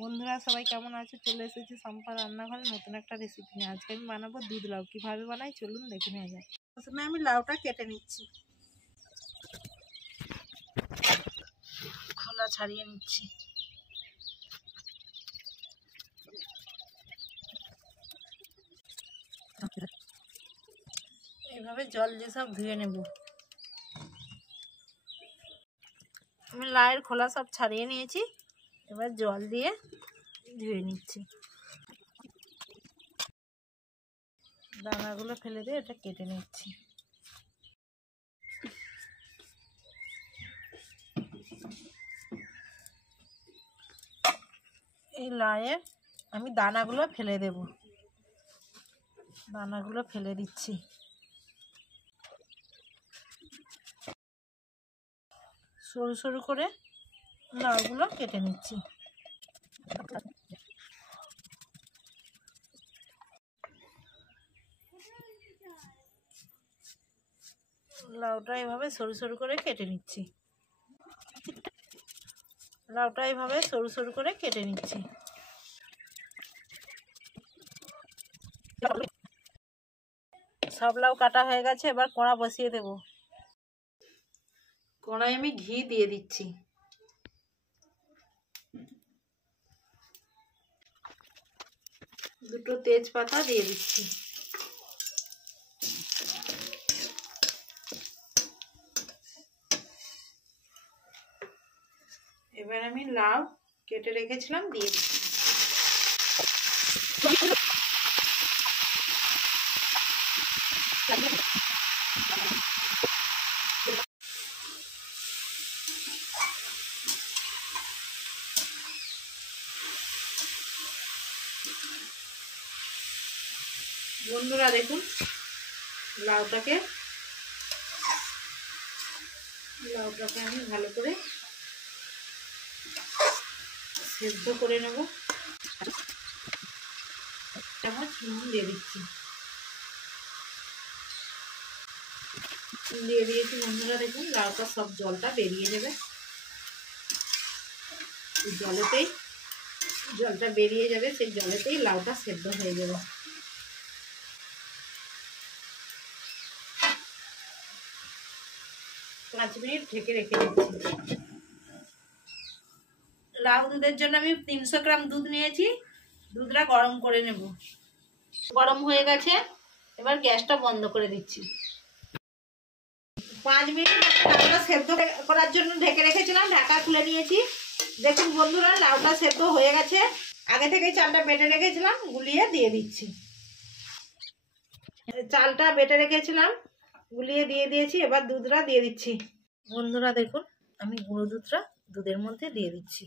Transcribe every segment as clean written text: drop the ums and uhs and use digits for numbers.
বন্ধুরা সবাই কেমন আছে? চলে এসেছি সম্পা রান্নাঘরে নতুন একটা রেসিপি নিয়ে। আজকে আমি বানাবো দুধ লাউ। কীভাবে বানাই চলুন দেখে নেওয়া যায়। প্রথমে আমি লাউটা কেটে নিচ্ছি, খোলা ছাড়িয়ে নিচ্ছি। এইভাবে জল দিয়ে সব ধুয়ে নেব। আমি লাউয়ের খোলা সব ছাড়িয়ে নিয়েছি, এবার জল দিয়ে ধুয়ে নিচ্ছি। দানাগুলো ফেলে দিয়ে এটা কেটে নিচ্ছি। এই লাউয়ের আমি দানাগুলো ফেলে দেব, দানাগুলো ফেলে দিচ্ছি। সরু সরু করে লাউগুলো কেটে নিচ্ছি। লাউটা এভাবে সরু সরু করে কেটে নিচ্ছি। লাউটা এভাবে সরু সরু করে কেটে নিচ্ছি। সব লাউ কাটা হয়ে গেছে, এবার কড়া বসিয়ে দেব। কড়াই আমি ঘি দিয়ে দিচ্ছি। দুটো তেজপাতা দিয়ে দিচ্ছি। এবার আমি লাউ কেটে রেখেছিলাম দিয়ে দিচ্ছি। বন্ধুরা দেখুন, লাউটাকে আমি ভালো করে সেদ্ধ করে নেব। চামচ নুন দিয়ে দিচ্ছি, দিয়ে দিয়েছি। বন্ধুরা দেখুন, লাউটা সব জলটা বেরিয়ে যাবে। জলটা বেরিয়ে যাবে, সেই জলেতেই লাউটা সেদ্ধ হয়ে যাবে। পাঁচ মিনিট ঢেকে রেখে দিচ্ছি। লাউ দুধের জন্য আমি 300 গ্রাম দুধ নিয়েছি। দুধটা গরম করে নেব। গরম হয়ে গেছে, এবার গ্যাসটা বন্ধ করে দিচ্ছি। 5 মিনিট লাউটা সেদ্ধ করার জন্য ঢেকে রেখেছিলাম, ঢাকা খুলে নিয়েছি। দেখুন বন্ধুরা, লাউটা সেদ্ধ হয়ে গেছে। আগে থেকে চালটা বেটে রেখেছিলাম, গুলিয়ে দিয়ে দিচ্ছি। চালটা বেটে রেখেছিলাম, গুলিয়ে দিয়ে দিয়েছি। এবার দুধটা দিয়ে দিচ্ছি। বন্ধুরা দেখুন, আমি গুঁড়ো দুধটা দুধের মধ্যে দিয়ে দিচ্ছি।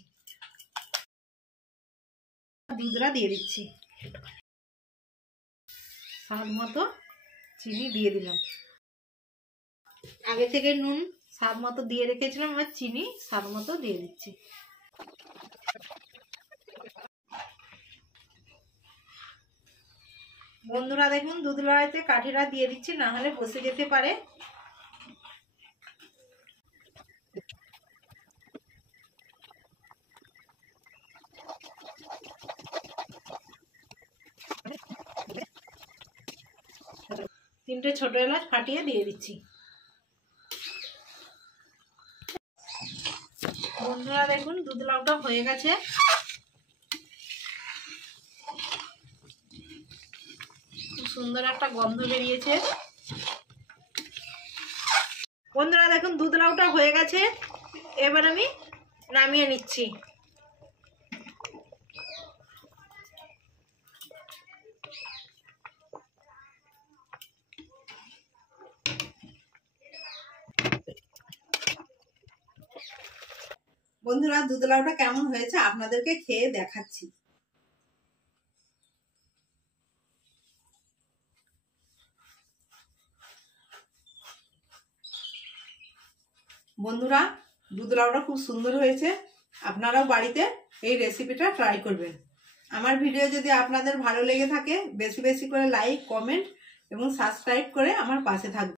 দুধটা দিয়ে দিচ্ছি। স্বাদ মতো চিনি দিয়ে দিলাম। আগে থেকে নুন স্বাদ মতো দিয়ে রেখেছিলাম, এবার চিনি স্বাদ মতো দিয়ে দিচ্ছি। বন্ধুরা দেখুন, দুধ লড়াইতে কাঠিটা দিয়ে দিচ্ছি, না হলে বসে যেতে পারে। তিনটে ছোট এলাচ ফাটিয়ে দিয়ে দিচ্ছি। বন্ধুরা দেখুন, দুধ লাউটা হয়ে গেছে। খুব সুন্দর একটা গন্ধ বেরিয়েছে। বন্ধুরা দেখুন, দুধ লাউটা হয়ে গেছে। এবার আমি নামিয়ে নিচ্ছি। বন্ধুরা, দুধ লাউটা কেমন হয়েছে আপনাদেরকে খেয়ে দেখাচ্ছি। বন্ধুরা, দুধ লাউটা খুব সুন্দর হয়েছে। আপনারাও বাড়িতে এই রেসিপিটা ট্রাই করবেন। আমার ভিডিও যদি আপনাদের ভালো লেগে থাকে, বেশি বেশি করে লাইক, কমেন্ট এবং সাবস্ক্রাইব করে আমার পাশে থাকবেন।